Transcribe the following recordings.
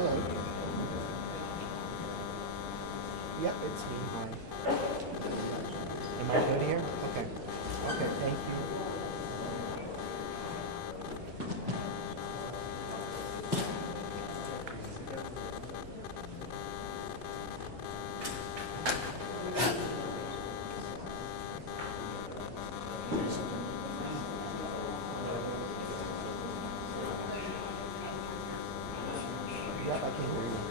Hello. Yep, it's me. Hi. Am I good here? Okay. Okay, thank you. Yep, I can hear you.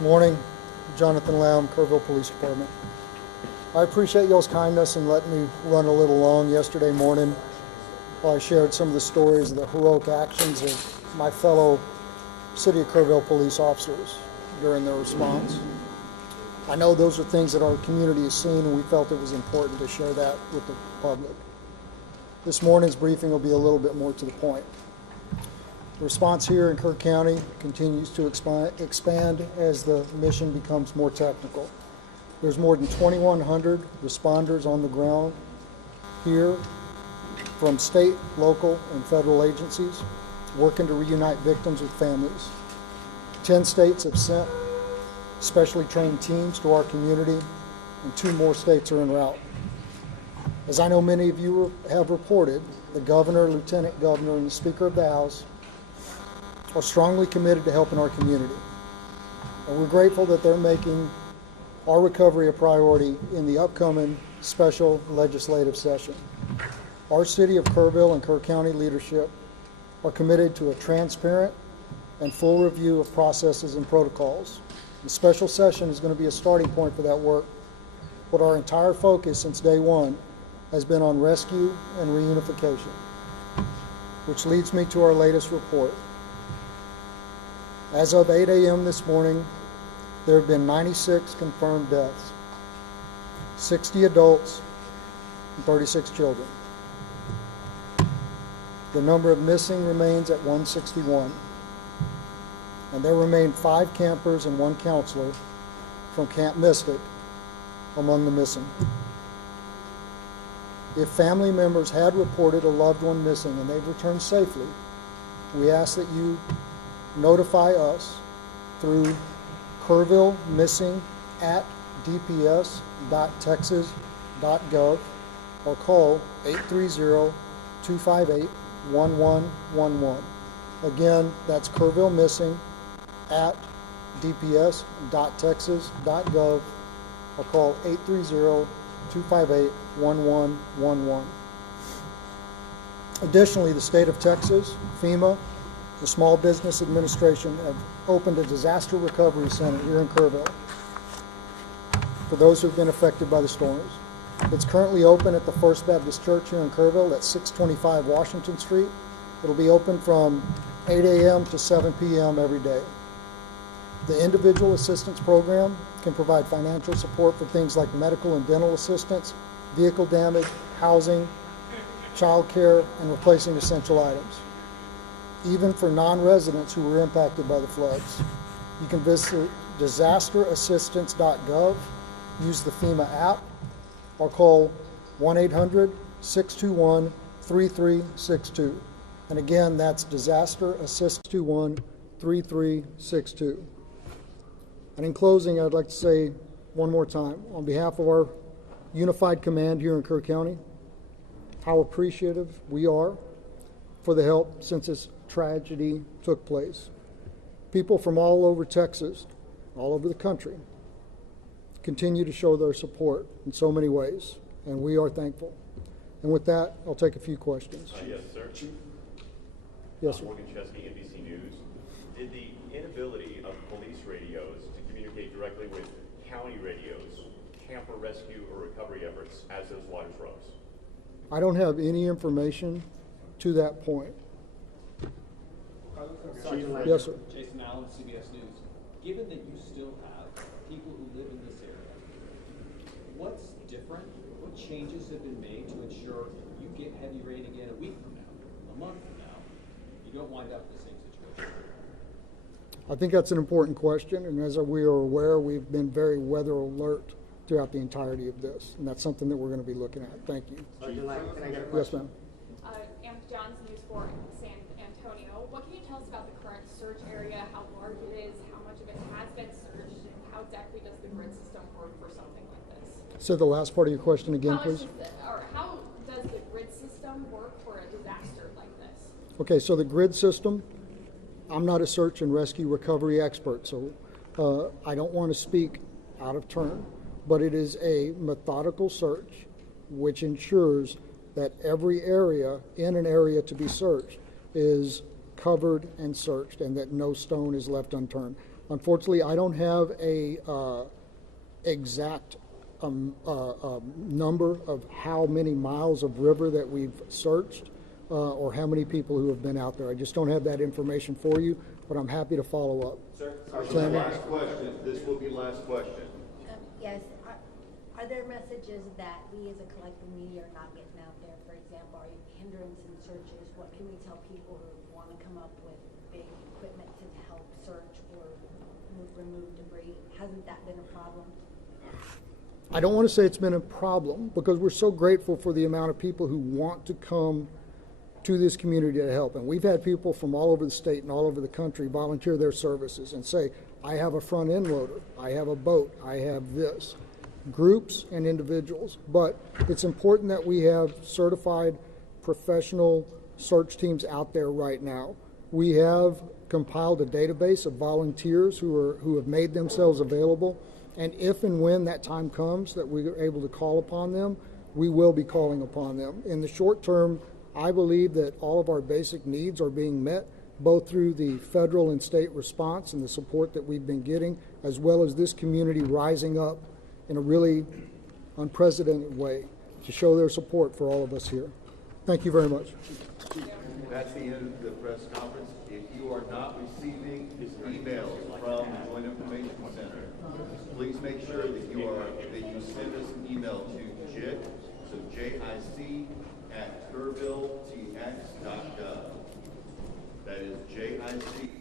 Morning, Jonathan Lamb, Kerrville Police Department. I appreciate y'all's kindness in letting me run a little long yesterday morning while I shared some of the stories of the heroic actions of my fellow City of Kerrville police officers during their response. I know those are things that our community has seen, and we felt it was important to share that with the public. This morning's briefing will be a little bit more to the point. The response here in Kerr County continues to expand as the mission becomes more technical. There's more than 2,100 responders on the ground here from state, local, and federal agencies working to reunite victims with families. 10 states have sent specially trained teams to our community, and 2 more states are en route. As I know many of you have reported, the governor, lieutenant governor, and the Speaker of the House are strongly committed to helping our community. And we're grateful that they're making our recovery a priority in the upcoming special legislative session. Our City of Kerrville and Kerr County leadership are committed to a transparent and full review of processes and protocols. The special session is going to be a starting point for that work, but our entire focus since day one has been on rescue and reunification, which leads me to our latest report. As of 8 a.m. this morning, there have been 96 confirmed deaths, 60 adults, and 36 children. The number of missing remains at 161, and there remain 5 campers and 1 counselor from Camp Mystic among the missing. If family members had reported a loved one missing and they've returned safely, we ask that you notify us through Kerrville missing at dps.texas.gov or call 830-258-1111. Again, that's Kerrville missing at dps.texas.gov or call 830-258-1111. Additionally, the state of Texas, FEMA, the Small Business Administration have opened a disaster recovery center here in Kerrville for those who have been affected by the storms. It's currently open at the First Baptist Church here in Kerrville at 625 Washington Street. It'll be open from 8 a.m. to 7 p.m. every day. The Individual Assistance Program can provide financial support for things like medical and dental assistance, vehicle damage, housing, child care, and replacing essential items. Even for non-residents who were impacted by the floods. You can visit disasterassistance.gov, use the FEMA app, or call 1-800-621-3362. And again, that's disasterassist21-3362. And in closing, I'd like to say one more time, on behalf of our unified command here in Kerr County, how appreciative we are for the help since this tragedy took place. People from all over Texas, all over the country, continue to show their support in so many ways, and we are thankful. And with that, I'll take a few questions. Yes, sir. Yes, sir. Morgan Chesky, NBC News. Did the inability of police radios to communicate directly with county radios hamper rescue or recovery efforts as those waters rose? I don't have any information to that point. Yes, sir. Jason Allen, CBS News. Given that you still have people who live in this area, what's different? What changes have been made to ensure you get heavy rain again a week from now, a month from now, you don't wind up in the same situation? I think that's an important question, and as we are aware, we've been very weather alert throughout the entirety of this, and that's something that we're going to be looking at. Thank you. Can I get a Yes, question? ma'am. Amp Johns, News 4 San Antonio. What can you tell us about the current search area, how large it is, how much of it has been searched, and how exactly does the grid system work for something like this? Say the last part of your question again, please. How does the grid system work for a disaster like this? Okay, so the grid system, I'm not a search and rescue recovery expert, so I don't want to speak out of turn, but it is a methodical search which ensures that every area in an area to be searched is covered and searched and that no stone is left unturned. Unfortunately, I don't have a exact number of how many miles of river that we've searched or how many people who have been out there. I just don't have that information for you, but I'm happy to follow up. Sir? Sandy? Last question. This will be last question. Yes, are there messages that we as a collective media are not getting out there? For example, are you hindrance in searches? What can we tell people who want to come up with big equipment to help search or remove debris? Hasn't that been a problem? I don't want to say it's been a problem because we're so grateful for the amount of people who want to come to this community to help. And we've had people from all over the state and all over the country volunteer their services and say, I have a front end loader, I have a boat, I have this. Groups and individuals. But it's important that we have certified professional search teams out there right now. We have compiled a database of volunteers who have made themselves available. And if and when that time comes that we are able to call upon them, we will be calling upon them. In the short term, I believe that all of our basic needs are being met, both through the federal and state response and the support that we've been getting, as well as this community rising up in a really unprecedented way to show their support for all of us here. Thank you very much. That's the end of the press conference. If you are not receiving emails from the Joint Information Center, please make sure that you send us an email to JIC, so JIC@kerrvilletx.gov. That is JIC